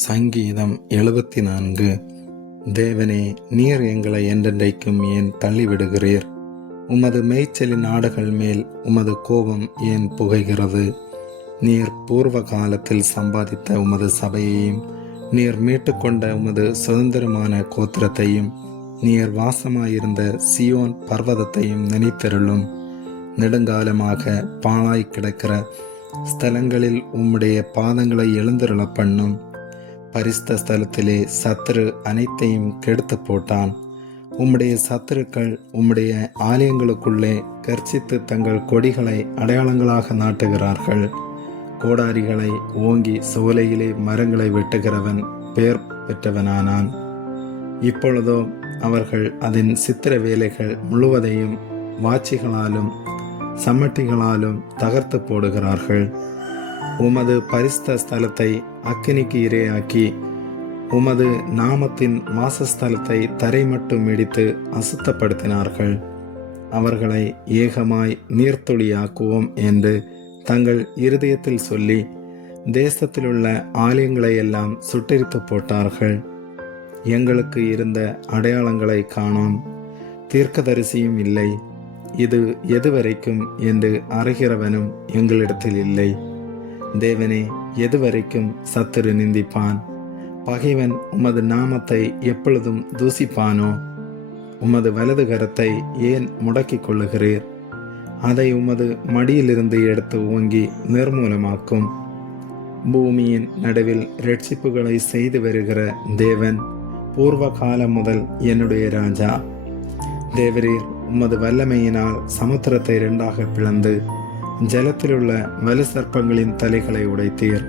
சங்கீதம் 74. தேவனே, நீர் எங்களை என்றென்றைக்கும் ஏன் தள்ளிவிடுகிறீர்? உமது மேய்ச்சலின் ஆடுகள் மேல் உமது கோபம் ஏன் புகைகிறது? நீர் பூர்வ காலத்தில் சம்பாதித்த உமது சபையையும், நீர் மீட்டுக்கொண்ட உமது சுதந்திரமான கோத்திரத்தையும், நீர் வாசமாயிருந்த சியோன் பர்வதத்தையும் நினைத்தருளும். நெடுங்காலமாக பாழாய் கிடக்கிற ஸ்தலங்களில் உம்முடைய பாதங்களை எழுந்தருள பண்ணும். பரிசுத்த ஸ்தலத்திலே சத்துரு அனைத்தையும் கெடுத்து போட்டான். உம்முடைய சத்துருக்கள் உம்முடைய ஆலயங்களுக்குள்ளே கர்ச்சித்து தங்கள் கொடிகளை அடையாளங்களாக நாட்டுகிறார்கள். கோடாரிகளை ஓங்கி சோலையிலே மரங்களை வெட்டுகிறவன் பெயர் பெற்றவனானான். இப்பொழுதோ அவர்கள் அதன் சித்திர வேலைகள் முழுவதையும் வாட்சிகளாலும் சம்மட்டிகளாலும் தகர்த்து போடுகிறார்கள். உமது பரிசுத்த ஸ்தலத்தை அக்கினிக்கு இரையாக்கி, உமது நாமத்தின் வாசஸ்தலத்தை தரை மட்டும் இடித்து அசுத்தப்படுத்தினார்கள். அவர்களை ஏகமாய் நீர்த்துளியாக்குவோம் என்று தங்கள் இருதயத்தில் சொல்லி, தேசத்திலுள்ள ஆலயங்களை எல்லாம் சுட்டெரித்து போட்டார்கள். எங்களுக்கு இருந்த அடையாளங்களை காணோம், தீர்க்கதரிசியும் இல்லை, இது எதுவரைக்கும் என்று அறிகிறவனும் எங்களிடத்தில் இல்லை. தேவனே, எதுவரைக்கும் சத்துரு நிந்திப்பான்? பகைவன் உமது நாமத்தை எப்பொழுதும் தூசிப்பானோ? உமது வலது கரத்தை ஏன் முடக்கிக் கொள்ளுகிறீர்? அதை உமது மடியிலிருந்து எடுத்து ஓங்கி நிர்மூலமாக்கும். பூமியின் நடுவில் இரட்சிப்புகளை செய்து வருகிற தேவன், பூர்வ காலம் முதல் என்னுடைய ராஜா. தேவரீர் உமது வல்லமையினால் சமுத்திரத்தை இரண்டாக பிளந்து ஜலத்திலுள்ள வலு சர்ப்பங்களின் தலைகளை உடைத்தீர்.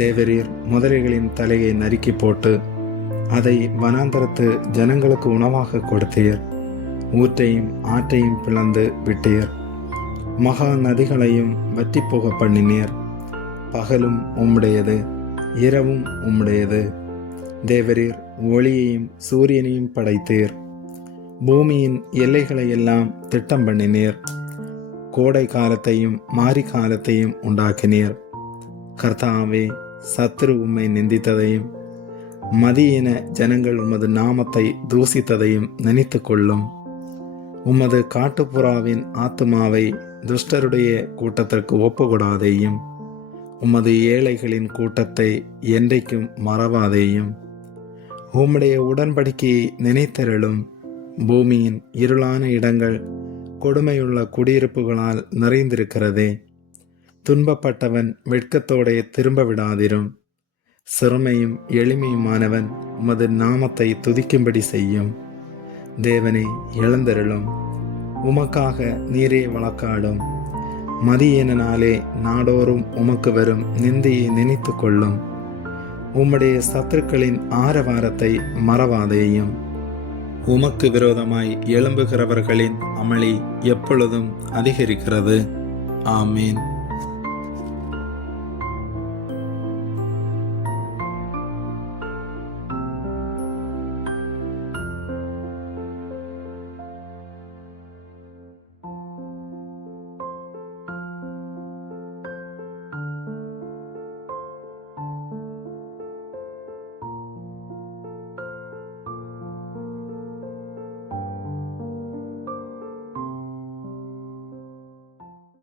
தேவரீர் முதலைகளின் தலையை நறுக்கி போட்டு அதை வனாந்தரத்து ஜனங்களுக்கு உணவாக கொடுத்தீர். ஊற்றையும் ஆற்றையும் பிளந்து விட்டீர். மகா நதிகளையும் வற்றி போக பண்ணினீர். பகலும் உம்முடையது, இரவும் உம்முடையது. தேவரீர் ஒளியையும் சூரியனையும் படைத்தீர். பூமியின் எல்லைகளை எல்லாம் திட்டம் பண்ணினீர். கோடை காலத்தையும் மாரி காலத்தையும் உண்டாக்கினீர். கர்த்தாவே, சத்துரு உம்மை நிந்தித்ததையும் மதியின ஜனங்கள் உமது நாமத்தை தூசித்ததையும் நினைத்து கொள்ளும். உமது காட்டுப்புறாவின் ஆத்துமாவை துஷ்டருடைய கூட்டத்திற்கு ஒப்புக்கூடாதேயும். உமது ஏழைகளின் கூட்டத்தை என்றைக்கும் மறவாதேயும். உம்முடைய உடன்படிக்கையை நினைத்தருளும். பூமியின் இருளான இடங்கள் கொடுமையுள்ள குடியிருப்புகளால் நிறைந்திருக்கிறதே. துன்பப்பட்டவன் வெட்கத்தோடே திரும்ப விடாதிரும். சிறுமையும் எளிமையுமானவன் உமது நாமத்தை துதிக்கும்படி செய்யும். தேவனே, எழுந்தருளும். உமக்காக நீரே வழக்காடும். மதியேனாலே நாடோறும் உமக்கு வரும் நிந்தையை நினைத்து கொள்ளும். உம்முடைய சத்துருக்களின் ஆரவாரத்தை மறவாதேயும். உமக்கு விரோதமாய் எழும்புகிறவர்களின் அமளி எப்பொழுதும் அதிகரிக்கிறது. ஆமேன்.